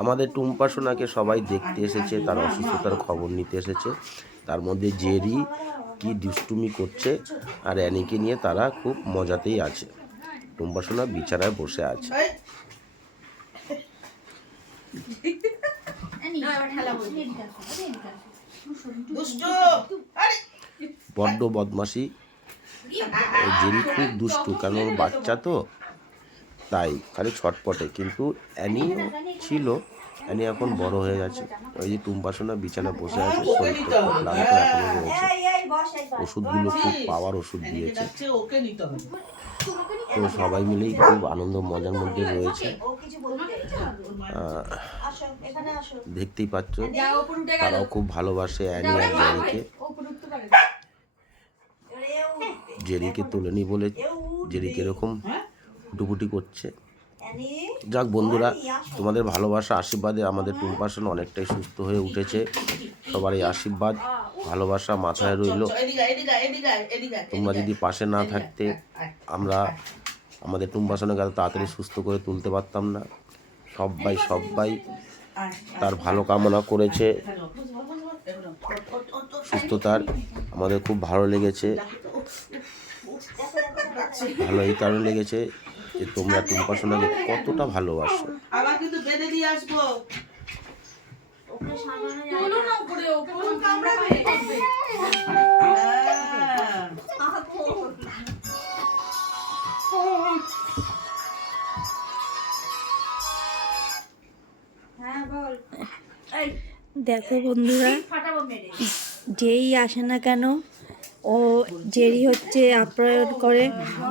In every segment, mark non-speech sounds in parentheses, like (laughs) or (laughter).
আমাদের টুম্পা সোনাকে সবাই দেখতে এসেছে তার অসুস্থতার খবর নিতে এসেছে। তার মধ্যে জেরি কি দুষ্টুমি করছে আর অ্যানিকে নিয়ে তারা খুব মজাতেই আছে। টুম্পা সোনা বিছানায় বসে আছে। বড্ড বদমাসি জেরি খুব দুষ্টু কারণ ওর বাচ্চা তো। তাই খালি ছটপটে। কিন্তু অ্যানিও ছিল অ্যানি এখন বড় হয়ে গেছে। ওই যে টুম্পাসোনা বিছানা বসে আছে শরীরটা খুব ক্লান্ত এখনও রয়েছে ওষুধগুলো খুব পাওয়ার ওষুধ দিয়েছে। যাচ্ছে ওকে নিতে হবে। তো সবাই মিলেই খুব আনন্দ মজার মধ্যে রয়েছে। ও কিছু বলতে আহ, আসো এখানে আসো। দেখতেই পাচ্ছ তারাও খুব ভালোবাসে অ্যানি আর জেরিকে। জেরিকে তোলেনি বলে এও জেরিকে এরকম ফুটুফুটি করছে যাক বন্ধুরা তোমাদের ভালোবাসা আশীর্বাদে আমাদের টুম্পাসন অনেকটাই সুস্থ হয়ে উঠেছে সবার এই আশীর্বাদ ভালোবাসা মাথায় রইল তোমরা যদি পাশে না থাকতে আমরা আমাদের টুম্পাসনকে এত তাড়াতাড়ি সুস্থ করে তুলতে পারতাম না সবাই সবাই তার ভালো কামনা করেছে সুস্থতার আমাদের খুব ভালো লেগেছে ভালো এই কারণে লেগেছে যে তোমরা টুম্পাসনাকে কতটা ভালোবাসো? আবার কিন্তু বেঁধে দিয়ে আসব। হ্যাঁ। হ্যাঁ বল। দেখো বন্ধুরা যেই আসে না কেন ও জেরি হচ্ছে আপ্যায়ন করে,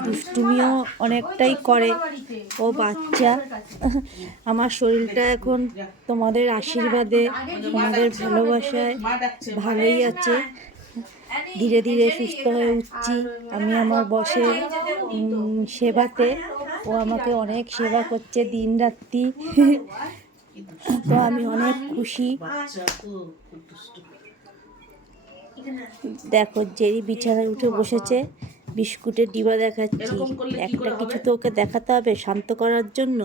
দুষ্টুমিও অনেকটাই করে। ও বাচ্চা, আমার শরীরটা এখন তোমাদের আশীর্বাদে, তোমাদের ভালোবাসায় ভালোই আছে। ধীরে ধীরে সুস্থ হয়ে উঠছি। আমি আমার বসে সেবাতে, ও আমাকে অনেক সেবা করছে দিন রাত্রি তো আমি অনেক খুশি বাচ্চা তো খুব দুষ্টু দেখো জেরি বিছানায় উঠে বসেছে। বিস্কুটের ডিবা দেখাচ্ছি। একটা কিছু তো ওকে দেখাতে হবে শান্ত করার জন্য।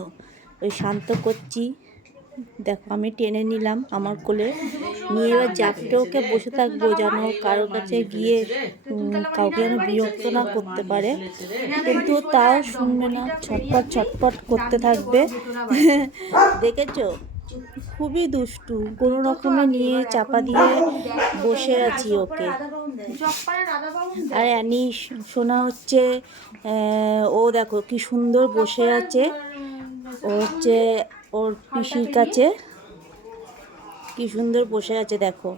ওই শান্ত করছি। দেখো আমি টেনে নিলাম আমার কোলে। নিয়ে এবার জাপটে ওকে বসে থাকব যেন কারোর কাছে গিয়ে কাউকে যেন বিরক্ত না করতে পারে। কিন্তু তাও শুনবে না। ছটপট ছটপট করতে থাকবে। (laughs) দেখেছ? খুবই দুষ্টু। কোনো রকমে নিয়ে চাপা দিয়ে বসে আছি ওকে। আর অ্যানি শোনা হচ্ছে ও দেখো কি সুন্দর বসে আছে। ও হচ্ছে ওর পিসির কাছে। কি সুন্দর বসে আছে, দেখো।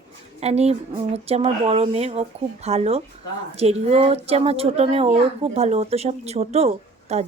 অ্যানি হচ্ছে আমার বড় মেয়ে, ও খুব ভালো। জেরিও হচ্ছে আমার ছোটো মেয়ে, ও খুব ভালো। ও তো সব ছোটো, তার